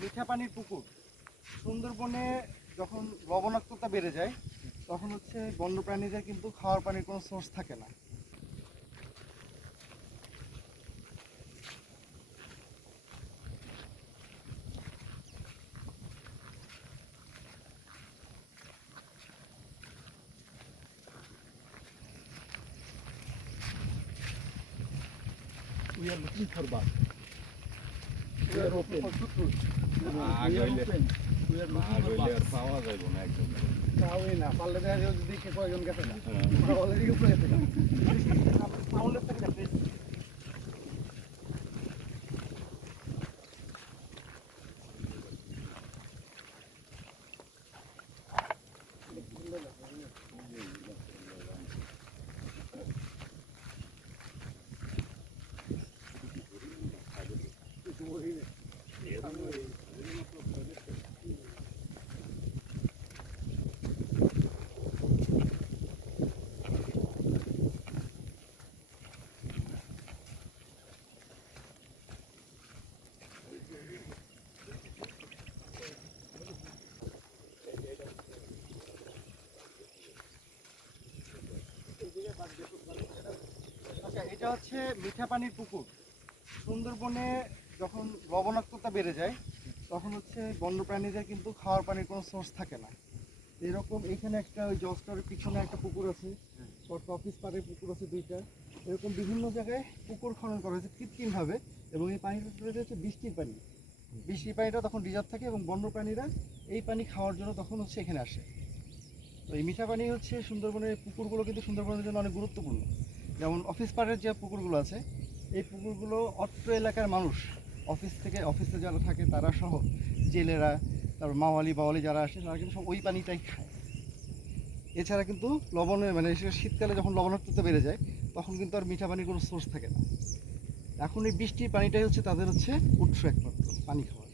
মিঠা পানির পুকুর। সুন্দরবনে যখন লবণাক্ততা বেড়ে যায় তখন হচ্ছে বন্যপ্রাণীদের কিন্তু খাওয়ার পানির কোনো সোর্স থাকে না। We are looking for bug. We are open. We are open. We are looking for bug. পাওয়া যাইব না একদম। তাওই না পারলে দেখা যায় যদি কে কয়জন গেছে না অলরেডি উপরে গেছে না সাউন্ডের থেকে দেখতে আচ্ছা, এটা হচ্ছে মিঠা পানির পুকুর। সুন্দরবনে যখন লবণাক্ততা বেড়ে যায় তখন হচ্ছে বন্যপ্রাণীদের কিন্তু খাওয়ার পানির কোনো সোর্স থাকে না। এরকম এখানে একটা ওই জস্টারের পিছনে একটা পুকুর আছে, অফিস পাড়ের পুকুর আছে দুইটা, এরকম বিভিন্ন জায়গায় পুকুর খনন করা হয়েছে কৃত্রিমভাবে। এবং এই পানিটা হচ্ছে বৃষ্টির পানি। বৃষ্টির পানিটা তখন রিজার্ভ থাকে এবং বন্যপ্রাণীরা এই পানি খাওয়ার জন্য তখন হচ্ছে এখানে আসে। তো এই মিঠা পানি হচ্ছে সুন্দরবনের পুকুরগুলো কিন্তু সুন্দরবনের জন্য অনেক গুরুত্বপূর্ণ। যেমন অফিস পাড়ের যে পুকুরগুলো আছে, এই পুকুরগুলো অত্র এলাকার মানুষ, অফিসে যারা থাকে তারা সহ জেলেরা, তারপর বাওয়ালি যারা আসে তারা কিন্তু সব ওই পানিটাই খায়। এছাড়া কিন্তু লবণের মানে শীতকালে যখন লবণাক্ততা বেড়ে যায় তখন কিন্তু আর মিঠা পানির কোনো সোর্স থাকে না। এখন এই বৃষ্টির পানিটাই হচ্ছে তাদের হচ্ছে উৎস একমাত্র পানি খাওয়ার।